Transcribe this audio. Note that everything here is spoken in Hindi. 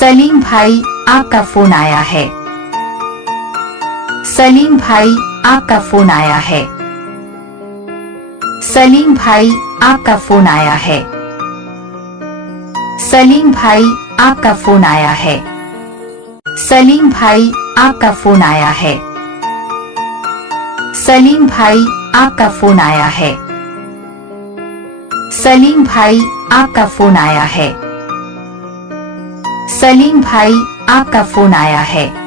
सलीम भाई, आपका फोन आया है। सलीम भाई, आपका फोन आया है। सलीम भाई, आपका फोन आया है। सलीम भाई, आपका फोन आया है। सलीम भाई, आपका फोन आया है। सलीम भाई, आपका फोन आया है। सलीम भाई, आपका फोन आया है। सलीम भाई, आपका फोन आया है।